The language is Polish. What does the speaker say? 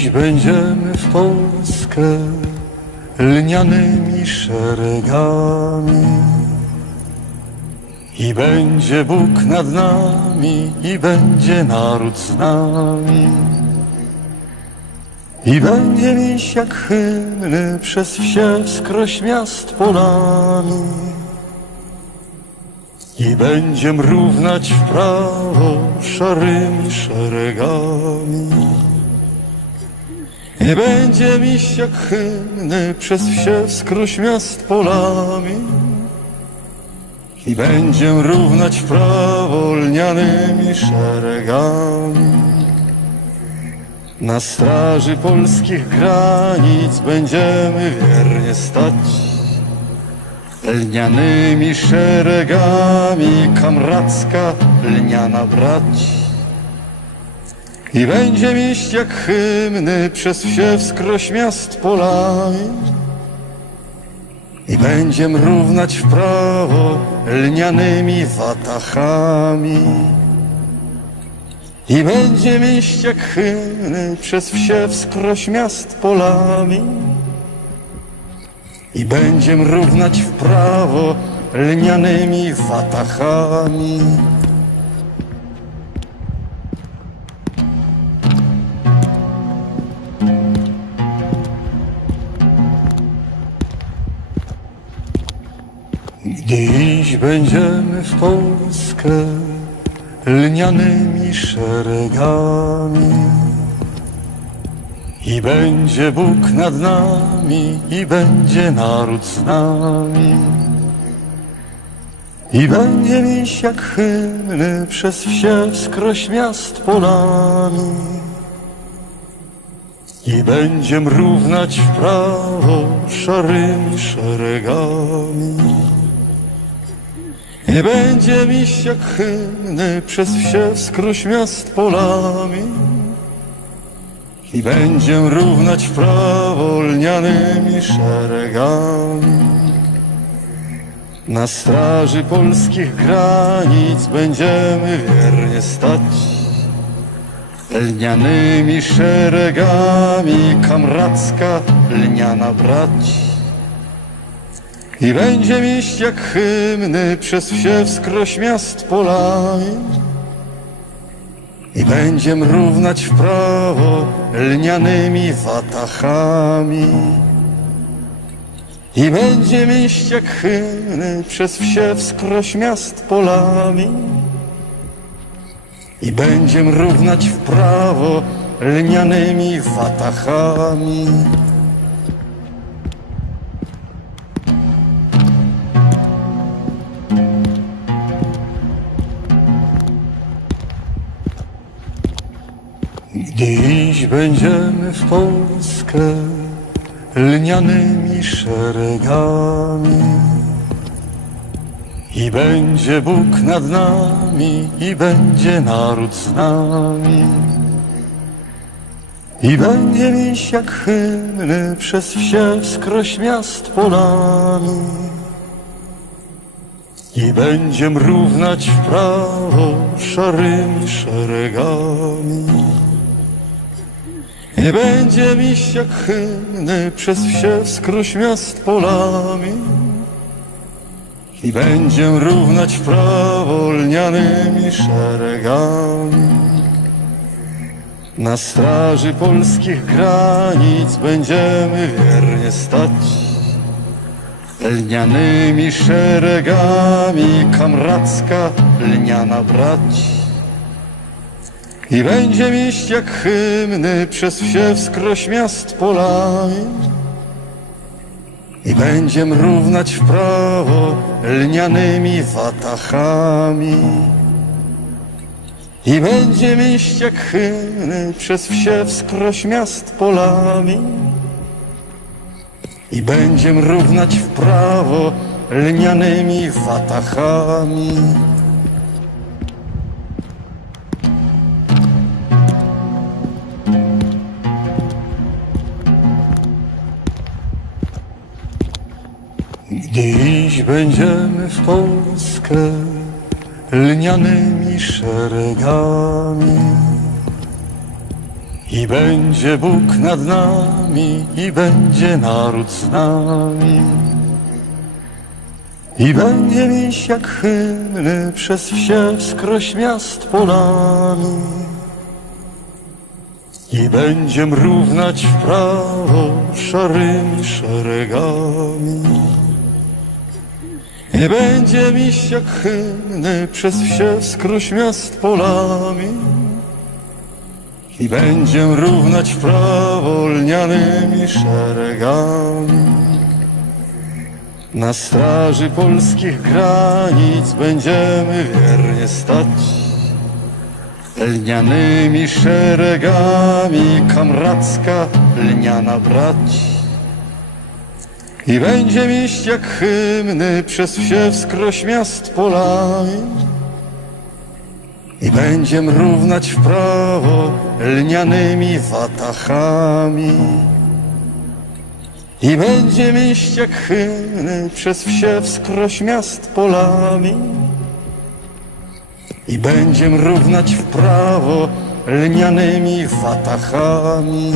Dziś będziemy w Polskę lnianymi szeregami. I będzie Bóg nad nami, i będzie naród z nami. I będzie miś jak hymny przez wsie wskroś miast polami. I będziem równać w prawo szarymi szeregami. I będzie miś jak hymny przez wsie wskroś miast polami. I będziem równać w prawo lnianymi szeregami. Na straży polskich granic będziemy wiernie stać. Lnianymi szeregami kamracka lniana brać. I będzie miść jak hymny przez wsie wskroś miast polami. I będziem równać w prawo lnianymi watachami. I będzie mieć jak hymny przez wsie wskroś miast polami. I będziem równać w prawo lnianymi watachami. Dziś będziemy w Polskę lnianymi szeregami. I będzie Bóg nad nami, i będzie naród z nami. I będzie miś jak hymny przez wsie wskroś miast polami. I będziem równać w prawo szarymi szeregami. I będzie miś jak hymny przez wsie wskroś miast polami. I będziem równać w prawo lnianymi szeregami. Na straży polskich granic będziemy wiernie stać. Lnianymi szeregami kamracka lniana brać. I będzie miść jak hymny przez wsie wskroś miast polami. I będziem równać w prawo lnianymi watachami. I będzie miść jak hymny przez wsie wskroś miast polami. I będziem równać w prawo lnianymi watachami. Dziś będziemy w Polskę lnianymi szeregami. I będzie Bóg nad nami, i będzie naród z nami. I będzie miś jak hymny przez wsie wskroś miast polami. I będziem równać w prawo szarymi szeregami. I będzie miś jak hymny przez wsie wskroś miast polami. I będziem równać w prawo lnianymi szeregami. Na straży polskich granic będziemy wiernie stać. Lnianymi szeregami kamracka lniana brać. I będzie miść jak hymny przez wsie wskroś miast polami. I będziem równać w prawo lnianymi watachami. I będzie miść jak hymny przez wsie wskroś miast polami. I będziem równać w prawo lnianymi watachami. Dziś będziemy w Polskę lnianymi szeregami. I będzie Bóg nad nami, i będzie naród z nami. I będzie miś jak hymny przez wsie wskroś miast polami. I będziem równać w prawo szarymi szeregami. I będzie miś jak hymny przez wsie wskroś miast polami. I będziem równać w prawo lnianymi szeregami. Na straży polskich granic będziemy wiernie stać. Lnianymi szeregami kamracka lniana brać. I będzie iść jak hymny przez wsie wskroś miast polami. I będziem równać w prawo lnianymi watachami. I będziemy iść jak hymny przez wsie wskroś miast polami. I będziem równać w prawo lnianymi watachami.